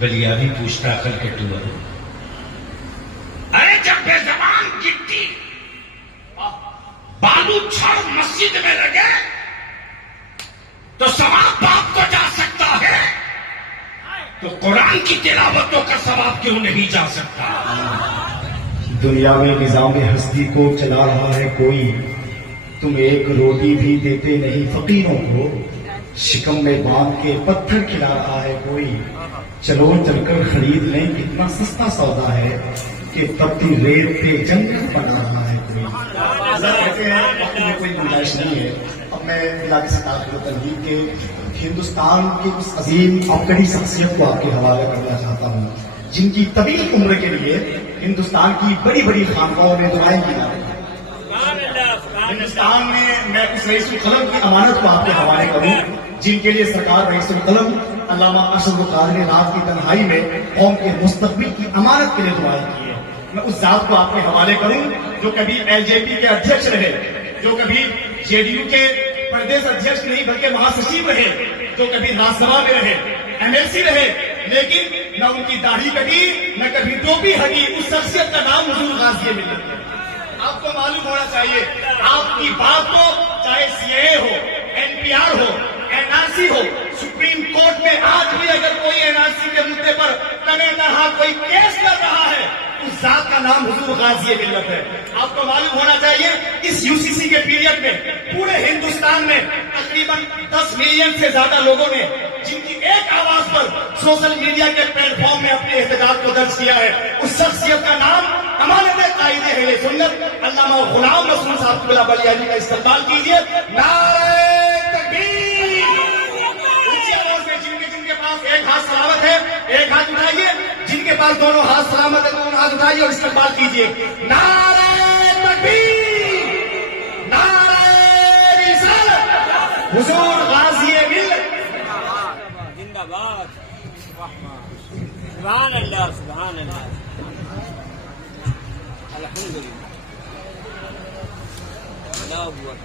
بلیابی پوچھتا کل کے ٹور ارے جب بے زبان گٹی بالو چھڑ مسجد میں لگے تو ثواب باپ کو جا سکتا ہے تو قرآن کی تلاوتوں کا ثواب کیوں نہیں جا سکتا؟ دنیا میں نظام ہستی کو چلا رہا ہے کوئی، تم ایک روٹی بھی دیتے نہیں فقیروں کو، شکم میں باندھ کے پتھر کھلا رہا ہے کوئی، چلو چل کر خرید لیں کتنا سستا سودا ہے کہ تبتی ریت پہ جنگل بنا رہا ہے کوئی۔ کہتے ہیں وقت میں کوئی گنجائش نہیں ہے، اب میں علاقے سے داخل تنظیم کے ہندوستان کی اس عظیم اور کڑی شخصیت کو آپ کے حوالے کرنا چاہتا ہوں جن کی طویل عمر کے لیے ہندوستان کی بڑی بڑی خانقاہوں میں دعائیں کی جاتی ہیں۔ ہندوستان میں میں اس رئیس القلم کی امانت کو آپ کے حوالے کروں جن کے لیے سرکار رئیس القلم علامہ اشرف القادری نے رات کی تنہائی میں قوم کے مستقبل کی امانت کے لیے دعائیں کی ہے۔ میں اس ذات کو آپ کے حوالے کروں جو کبھی ایل جے پی کے ادھیکش رہے، جو کبھی جے ڈی یو کے پردیش ادھیکش نہیں بلکہ مہا سچیو رہے، جو کبھی راج سبھا میں رہے، ایم ایل سی رہے، لیکن نہ ان کی داڑھی کٹی نہ کبھی ٹوپی ہٹی۔ اس شخصیت کا نام حضور غازی ملت ہے۔ آپ کو معلوم ہونا چاہیے آپ کی بات کو چاہے سی اے ہو، این پی آر ہو، این آر سی ہو، سپریم کورٹ میں آج بھی اگر کوئی این آر سی کے مدعے پر کنے طرح کوئی کیس لڑ رہا ہے اس ذات کا نام حضور غازی ملت ہے۔ آپ کو معلوم ہونا چاہیے اس یو سی سی کے پیریڈ میں پورے ہندوستان میں تقریباً 10 ملین سے زیادہ لوگوں نے جن کی ایک آواز پر سوشل میڈیا کے پلیٹ فارم میں اپنے احتجاج کو درج کیا ہے، اس شخصیت کا نام امانت قائد اہل سنت علامہ غلام مسعود صاحب قبلہ بلیابی کا استقبال کیجیے۔ نعرہ تکبیر! اونچی آواز میں جن کے پاس ایک ہاتھ سلامت ہے ایک ہاتھ اٹھائیے، جن کے پاس دونوں ہاتھ سلامت ہے دونوں ہاتھ اٹھائیے اور استقبال کیجیے۔ نعرہ تکبیر! نعرہ رسالت! حضور غازی ملت! زندہ باد! سبحان اللہ سبحان اللہ الحمدللہ اللہ اکبر۔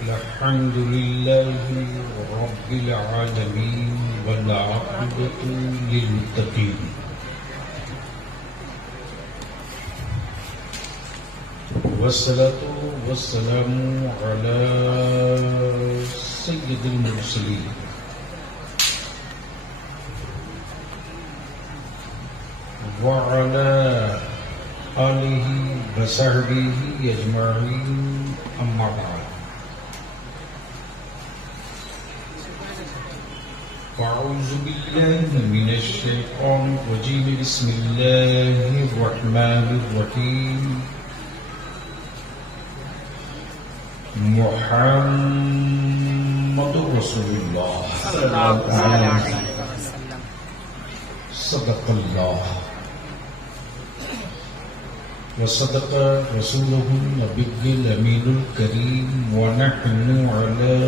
الحمد لله رب العالمين والعاقبة للمتقين والصلاة والسلام على سيد المرسلين وعلى آله وصحبه أجمعين أما بعد أعوذ بالله من الشيطان الرجيم بسم الله الرحمن الرحيم محمد رسول الله صلى الله عليه وسلم صدق الله وصدق رسوله النبي الأمين الكريم ونحن على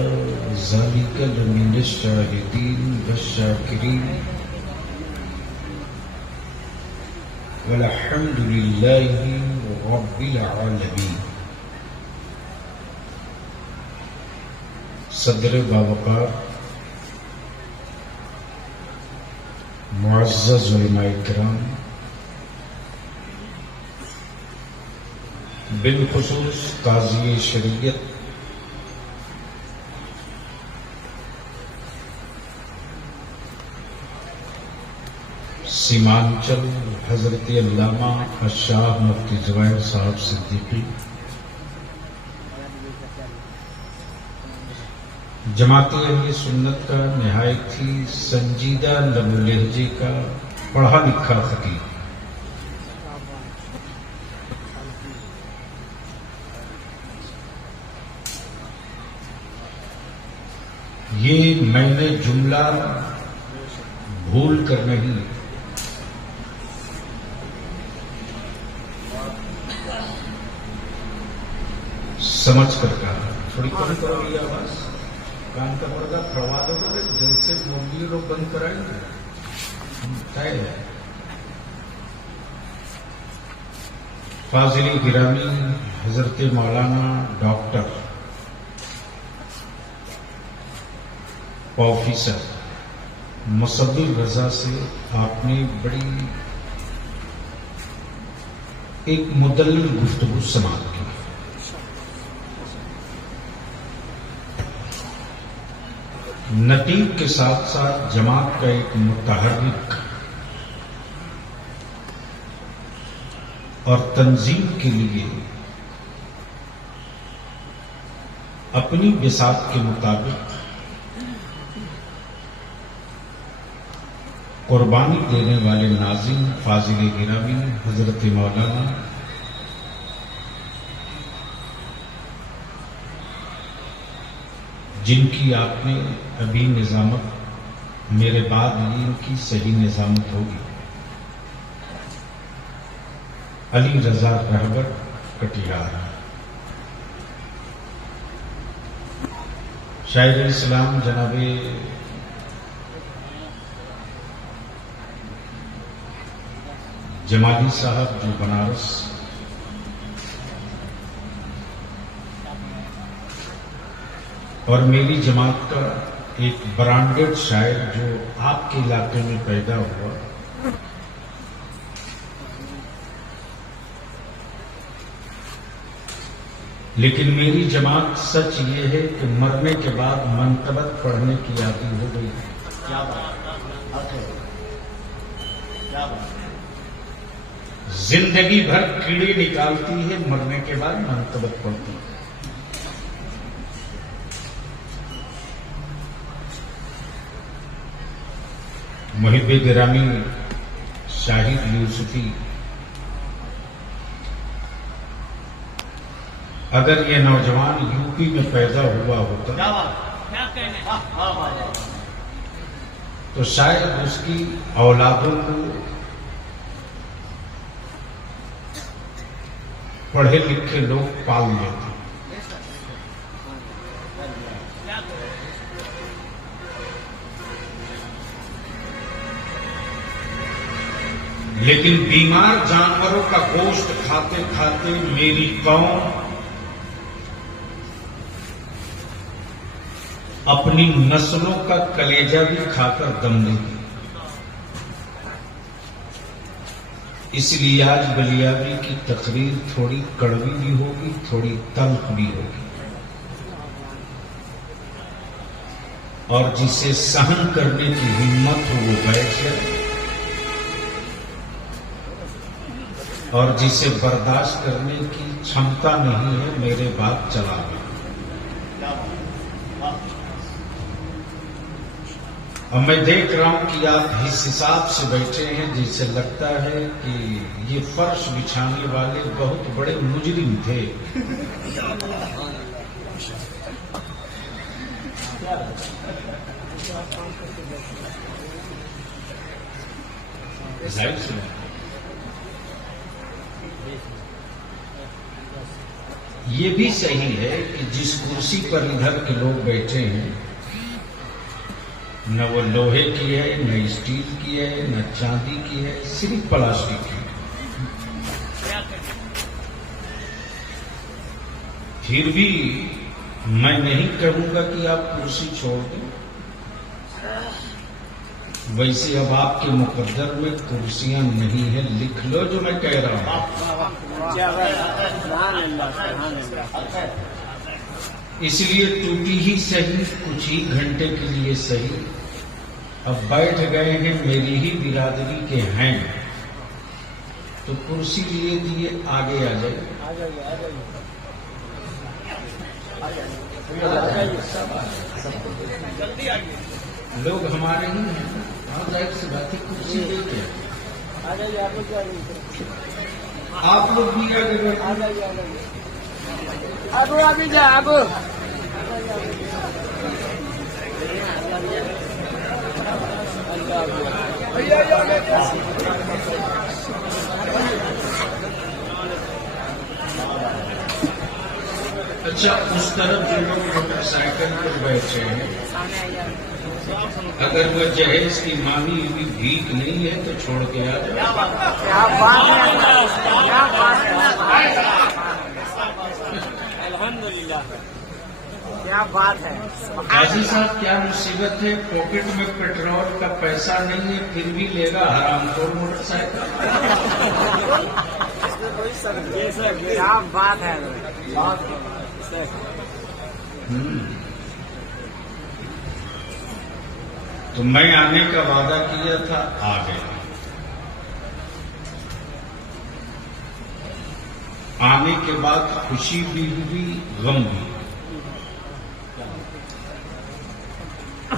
ذلك لمن الشاهدين والشاكرين والحمد لله رب العالمين۔ صدر باوقار معزز علماء کرام، بالخصوص قاضی شریعت سیمانچل حضرت علامہ شاہ مفتی زبیر صاحب صدیقی، جماعت اہل سنت کا نہایت ہی سنجیدہ لب و لہجے کا پڑھا لکھا خطیب، یہ میں نے جملہ بھول کر نہیں، سمجھ کر کہا. تھوڑی کم کرو یہ آواز، کان کا پردہ پڑوا دو تو جلسے مولوی لوگ بند کرائیں گے. طے ہے. فاضل گرامی حضرت مولانا ڈاکٹر پروفیسر مصبر رضا سے آپ نے بڑی ایک مدلل گفتگو سماعت کی. نتیب کے ساتھ ساتھ جماعت کا ایک متحرک اور تنظیم کے لیے اپنی بساط کے مطابق قربانی دینے والے ناظم فاضل گرامی حضرت مولانا جن کی آپ نے ابھی نظامت میرے بعد یہ ان کی صحیح نظامت ہوگی، علی رضا رہبر کٹیہار، شاعر اسلام جناب جمالی صاحب جو بنارس، اور میری جماعت کا ایک برانڈڈ شاعر جو آپ کے علاقے میں پیدا ہوا، لیکن میری جماعت سچ یہ ہے کہ مرنے کے بعد منقبت پڑھنے کی عادی ہو گئی. کیا بات، کیا بات. زندگی بھر کیڑے نکالتی ہے، مرنے کے بعد منقبت پڑھتی ہے. محب گرامی شاہد یوسفی، اگر یہ نوجوان یو پی میں پیدا ہوا ہوتا تو شاید اس کی اولادوں کو پڑھے لکھے لوگ پال لیتے. لیکن بیمار جانوروں کا گوشت کھاتے کھاتے میری قوم اپنی نسلوں کا کلیجہ بھی کھا کر دم لے گی. اس لیے آج بلیابی کی تقریر تھوڑی کڑوی بھی ہوگی، تھوڑی تلخ بھی ہوگی، اور جسے سہن کرنے کی ہمت ہو وہ بیٹھ جائے، اور جسے برداشت کرنے کی چھمتا نہیں ہے میرے بات چلا گیا. اب میں دیکھ رہا ہوں کہ آپ اس حساب سے بیٹھے ہیں جسے لگتا ہے کہ یہ فرش بچھانے والے بہت بڑے مجرم تھے. یہ بھی صحیح ہے کہ جس کرسی پر ادھر کے لوگ بیٹھے ہیں نہ وہ لوہے کی ہے، نہ اسٹیل کی ہے، نہ چاندی کی ہے، صرف پلاسٹک کی ہے. پھر بھی میں نہیں کہوں گا کہ آپ کرسی چھوڑ دیں. ویسے اب آپ کے مقدر میں کرسیاں نہیں ہیں، لکھ لو جو میں کہہ رہا ہوں. اس لیے ٹوٹی ہی صحیح، کچھ ہی گھنٹے کے لیے صحیح. اب بیٹھ گئے ہیں میری ہی برادری کے ہیں تو کرسی لیے دیے آگے آ جائے. لوگ ہمارے ہی ہیں، ظاہر سی بات ہے کرسی لے کے آپ لوگ بھی آگے اچھا، اس طرف جو لوگ موٹر سائیکل پر بیٹھے ہیں، اگر وہ جہیز کی مانگی ہوئی بھیک نہیں ہے تو چھوڑ کے آ جائے۔ الحمدللہ، کیا بات ہے! قاضی صاحب، کیا مصیبت ہے؟ پاکٹ میں پیٹرول کا پیسہ نہیں ہے، پھر بھی لے گا حرام خور موٹر سائیکل۔ کیا بات ہے! تو میں آنے کا وعدہ کیا تھا، آ گیا۔ آنے کے بعد خوشی بھی ہوئی، غم بھی۔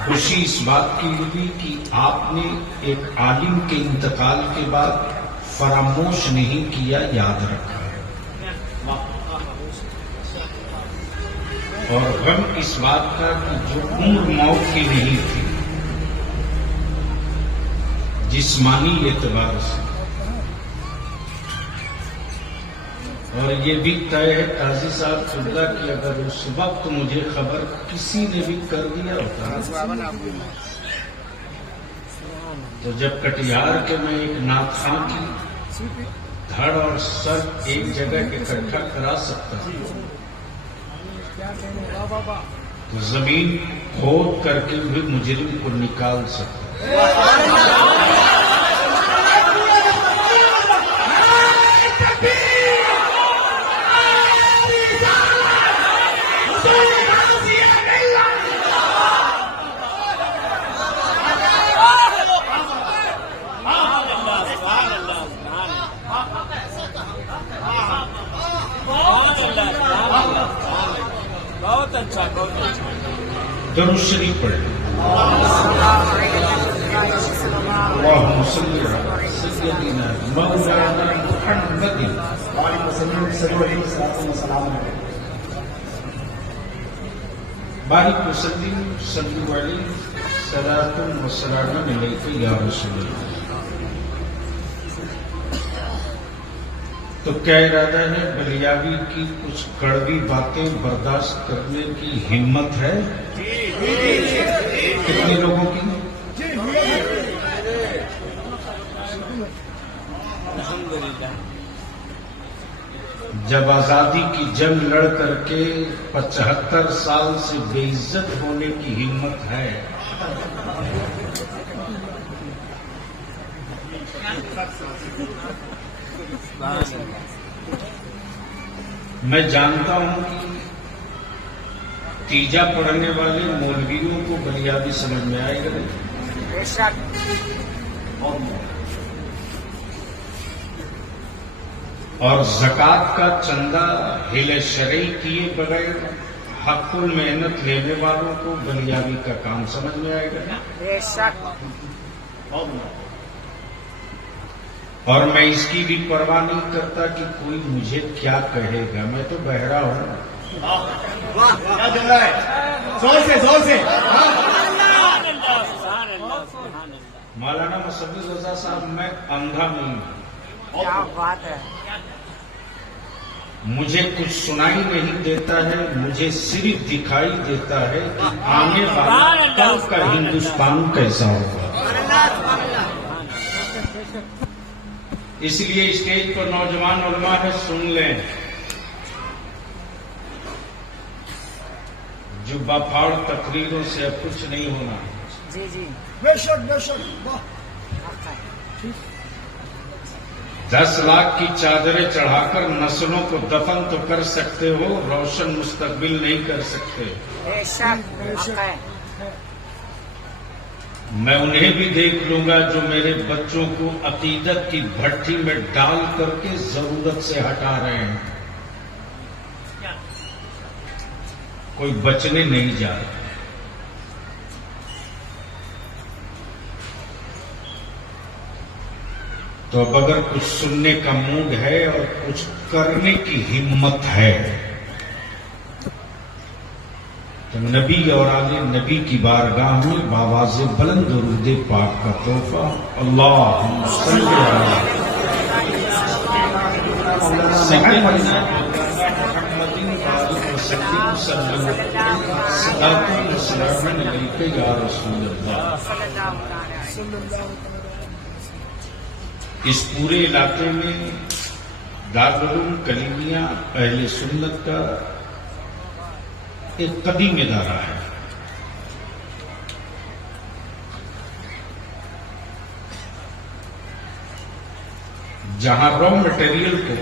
خوشی اس بات کی ہوئی کہ آپ نے ایک عالم کے انتقال کے بعد فراموش نہیں کیا، یاد رکھا۔ اور غم اس بات کا کہ جو عمر موت کی نہیں تھی، جسمانی اعتبار سے، اور یہ بھی طے ہے قاضی صاحب قبلہ کہ اگر اس وقت مجھے خبر کسی نے بھی کر دیا ہوتا تو جب کٹیہار کے میں ایک ناتخواں کی دھڑ اور سر ایک جگہ اکٹھا کرا سکتا تو زمین کھود کر کے بھی مجرم کو نکال سکتا۔ بہت اچھا، بہت اچھا۔ درود شریف پڑھ اللہم صلی علی سیدنا مولانا محمد بارک وسلم صلو علیہ صلاۃ و سلام علیک یا رسول اللہ۔ تو کیا ارادہ ہے؟ بلیاوی کی کچھ کڑوی باتیں برداشت کرنے کی ہمت ہے؟ کتنے لوگوں کی؟ الحمدللہ۔ جب آزادی کی جنگ لڑ کر کے 75 سال سے بے عزت ہونے کی ہمت ہے، میں جانتا ہوں کہ تیجا پڑھنے والے مولویوں کو بلیاوی سمجھ میں آئے گا نہیں، بے شک۔ اور زکوٰۃ کا چندہ ہیلے شرعی کیے بغیر حق المحنت لینے والوں کو بلیاوی کا کام سمجھ میں آئے گا نہیں۔ بے شک۔ اور میں اس کی بھی پرواہ نہیں کرتا کہ کوئی مجھے کیا کہے گا، میں تو بہرا ہوں۔ مولانا مصدق رضا صاحب، میں اندھا نہیں ہوں، کیا بات ہے! مجھے کچھ سنائی نہیں دیتا ہے، مجھے صرف دکھائی دیتا ہے کہ آنے والا کل کا ہندوستان کیسا ہوگا۔ اس لیے اسٹیج پر نوجوان علماء ہے، سن لیں، جو بافاڑ تقریروں سے اب کچھ نہیں ہونا۔ جی جی، 10 لاکھ کی چادریں چڑھا کر نسلوں کو دفن تو کر سکتے ہو، روشن مستقبل نہیں کر سکتے۔ بے شک، حق ہے۔ میں انہیں بھی دیکھ لوں گا جو میرے بچوں کو عقیدت کی بھٹی میں ڈال کر کے ضرورت سے ہٹا رہے ہیں، کوئی بچنے نہیں جا رہا۔ تو اب اگر کچھ سننے کا موڈ ہے اور کچھ کرنے کی ہمت ہے تو نبی اور آل نبی کی بارگاہ میں بآواز بلند درود پاک کا تحفہ اللہم صلی علی سیدنا محمد وسلم صلاۃ و سلام علیک یا رسول اللہ. اس پورے علاقے میں دارالعلوم کلیمیہ اہل سنت کا ایک قدیم ادارہ ہے. جہاں را مٹیریل کو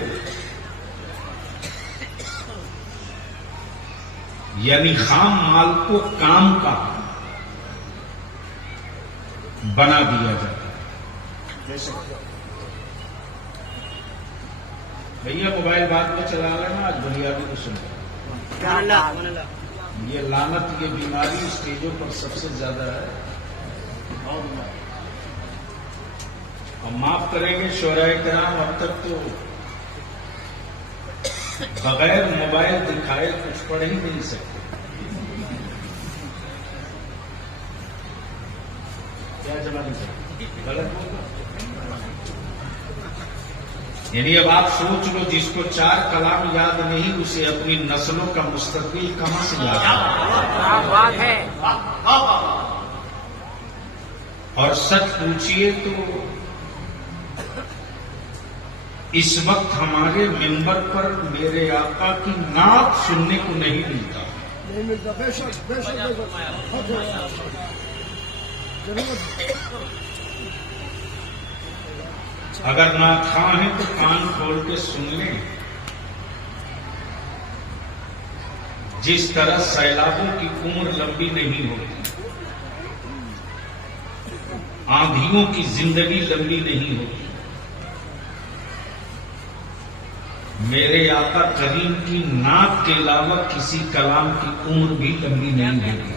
یعنی خام مال کو کام کا بنا دیا جاتا ہے. بھیا موبائل بعد میں چلا لینا, آج بنیادی کو سن. یہ لعنت, یہ بیماری اسٹیجوں پر سب سے زیادہ ہے. اور معاف کریں گے شعراء کرام, اب تک تو بغیر موبائل دکھائے کچھ پڑھ ہی نہیں سکتے. کیا جمع نہیں سکتے, غلط ہوگا. یعنی اب آپ سوچ لو, جس کو 4 کلام یاد نہیں اسے اپنی نسلوں کا مستقبل کہاں سے یاد ہے. اور سچ پوچھئے تو اس وقت ہمارے منبر پر میرے آقا کی نعت سننے کو نہیں ملتا. بے شک بے شک اگر نعت خواہ ہیں تو کان کھول کے سن لیں. جس طرح سیلابوں کی عمر لمبی نہیں ہوتی, آندھیوں کی زندگی لمبی نہیں ہوتی, میرے آقا کریم کی نعت کے علاوہ کسی کلام کی عمر بھی لمبی نہیں ہوتی.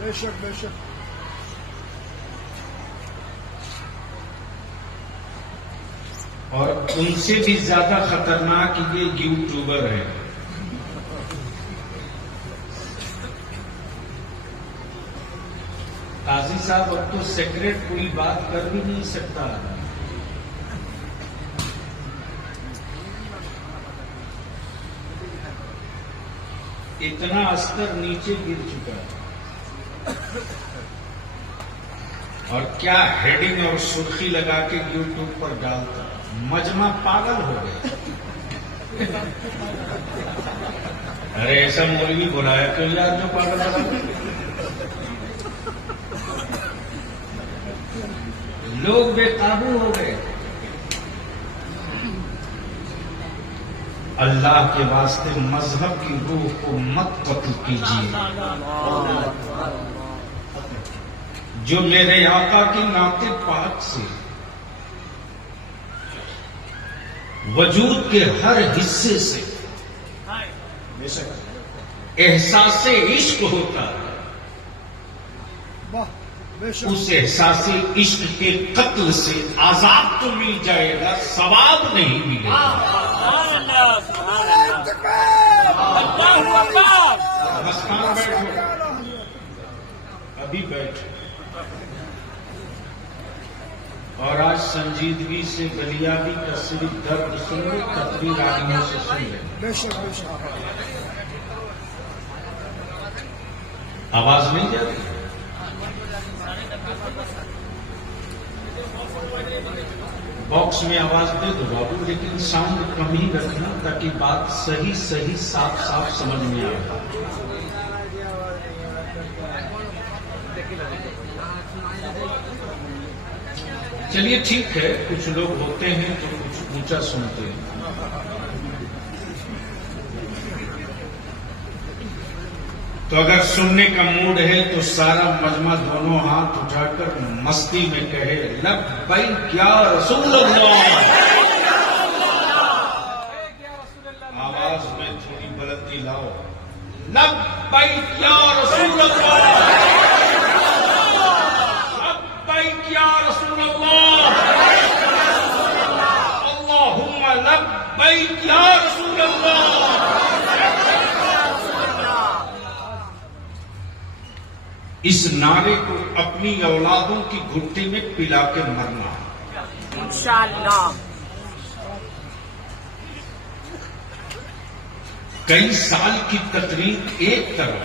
بے شک بے شک. اور ان سے بھی زیادہ خطرناک یہ یوٹیوبر ہے. قاضی صاحب اب تو سیکریٹ کوئی بات کر بھی نہیں سکتا. اتنا استر نیچے گر چکا ہے. اور کیا ہیڈنگ اور سرخی لگا کے یوٹیوب پر ڈالتا, مجمع پاگل ہو گیا. ارے ایسا مولوی بلایا تو یار جو پاگل ہو گیا. لوگ بے قابو ہو گئے. اللہ کے واسطے مذہب کی روح کو مت قتل کیجیے. جو میرے آقا کی نعت پاک سے وجود کے ہر حصے سے احساس عشق ہوتا ہے, اس احساس عشق کے قتل سے عذاب تو مل جائے گا, ثواب نہیں ملے گا. بس کہاں بیٹھو, ابھی بیٹھو. اور آج سنجیدگی سے بلیابی کا صرف درد سن لے, تقریر عالموں سے سن لے. آواز نہیں جاتی. باکس میں آواز دے دو بابو, لیکن ساؤنڈ کم ہی رکھنا تاکہ بات صحیح صحیح صاف صاف سمجھ میں آئے. چلیے ٹھیک ہے, کچھ لوگ ہوتے ہیں جو کچھ اونچا سنتے ہیں. تو اگر سننے کا موڈ ہے تو سارا مجمع دونوں ہاتھ اٹھا کر مستی میں کہے لبیک یا رسول اللہ. آواز میں تھوڑی بلندی لاؤ. لبیک یا رسول اللہ, لبیک یا رسول اللہ, اللہم لبیک یا رسول اللہ. اس نعرے کو اپنی اولادوں کی گھٹی میں پلا کے مرنا ہے۔ انشاءاللہ۔ کئی سال کی تقریر ایک طرف،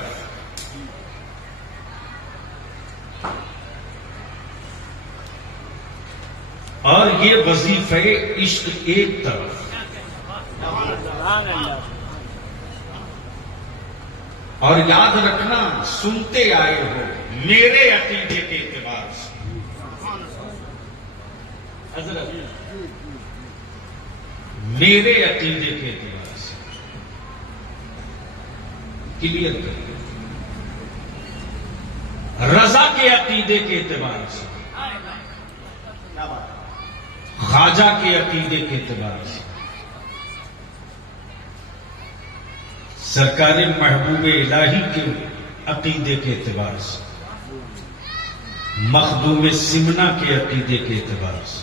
اور یہ وظیفہ عشق ایک طرف، سبحان اللہ۔ اور یاد رکھنا سنتے آئے ہو میرے عقیدے کے اعتبار سے، حضرت میرے عقیدے کے اعتبار سے کلیئر کر، رضا کے عقیدے کے اعتبار سے، خواجہ کے عقیدے کے اعتبار سے، سرکار محبوب الہی کے عقیدے کے اعتبار سے، مخدوم سمنا کے عقیدے کے اعتبار سے،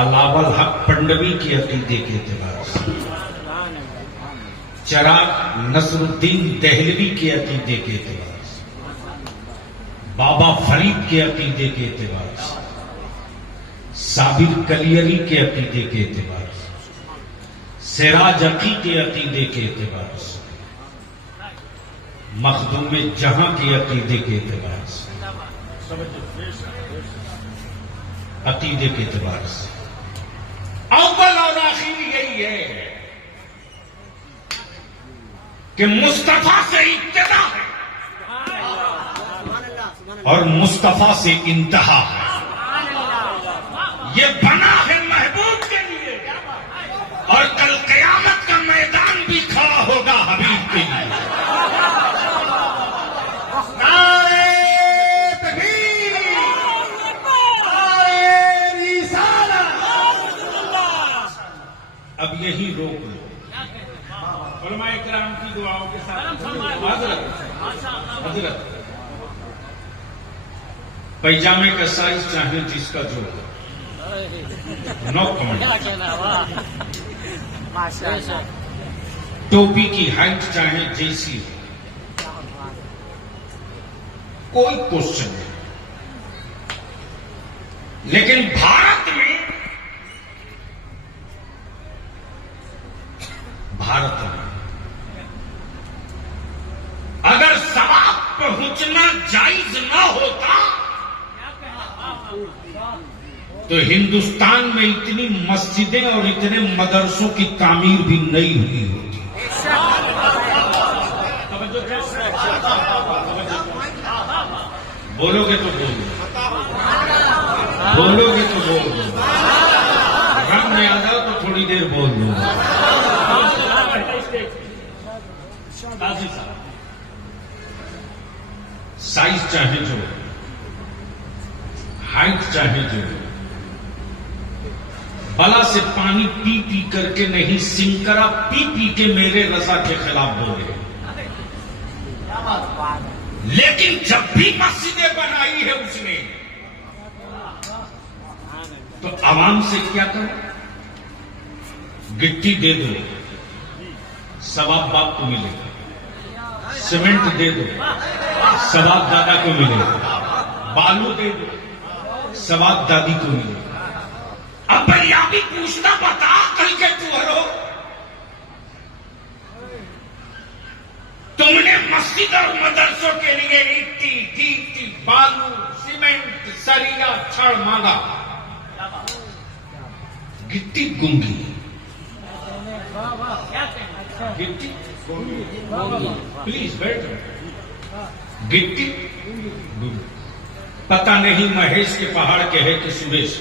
علاوہ الحق پنڈوی کے عقیدے کے اعتبار سے، چراغ نصر الدین دہلوی کے عقیدے کے اعتبار سے، بابا فرید کے عقیدے کے اعتبار سے، صابر کلیری کے عقیدے کے اعتبار سے، سراج عقی کے عقیدے کے اعتبار سے، مخدوم جہاں کے عقیدے کے اعتبار سے، عقیدے کے اعتبار سے اول اور آخر یہی ہے کہ مصطفیٰ سے ابتدا ہے اور مصطفیٰ سے انتہا ہے۔ یہ بنا ہے محبوب کے لیے، اور کل قیامت کا میدان بھی کھڑا ہوگا حبیب کے لیے۔ نعرہ تکبیر، نعرہ رسالت۔ اب یہی روک لو علماء کرام کی دعاؤں کے ساتھ۔ حضرت پیجامے کا سائز چاہے جس کا جو ہو، نو کمنٹ۔ ماشاءاللہ۔ ٹوپی کی ہائٹ چاہے جیسی ہو، کوئی کوشچن نہیں، لیکن بھارت میں اگر ثواب پہنچنا جائز نہ ہوتا تو ہندوستان میں اتنی مسجدیں اور اتنے مدرسوں کی تعمیر بھی نہیں ہوئی ہوتی۔ بولو گے تو بول دو، بولو گے تو بول دو، غم میں آ جاؤ تو تھوڑی دیر بول دوں گا۔ سائز چاہے جو، ہائٹ چاہے جو، بلا سے پانی پی پی کر کے نہیں، سنکرا پی پی کے میرے رضا کے خلاف بولے، لیکن جب بھی مسجدیں بنائی ہے اس نے تو عوام سے کیا کرو؟ گٹی دے دو، ثواب باپ کو ملے گا، سیمنٹ دے دو، ثواب دادا کو ملے گا، بالو دے دو، ثواب دادی کو ملے گا۔ اب بھیا بھی پوچھنا بتا کل کے چوہرو، تم نے مسجد اور مدرسوں کے لیے اٹی گیٹی بالو سیمنٹ سریا چھڑ مانگا، گٹی گنگی، گٹی پلیز بیٹھ، گٹی گنگی، پتہ نہیں مہیش کے پہاڑ کے ہے کہ سریش،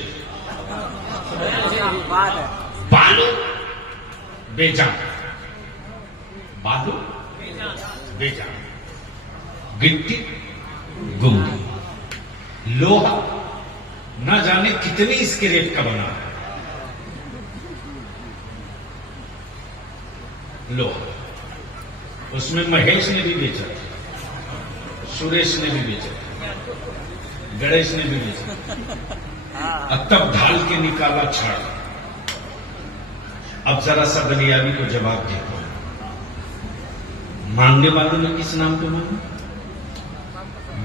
بالو بے جان، بالو بے جان، گٹی گنگی، لوہا نہ جانے کتنے اس کے ریٹ کا بنا ہے، لوہا اس میں مہیش نے بھی بیچا تھا، سریش نے بھی بیچا تھا، گڑیش نے بھی بیچا، تب ڈھال کے نکالا چھڑ۔ اب ذرا سا بلیابی کو جواب دیتا ہوں، مانگنے والوں نے کس نام پہ مانگا؟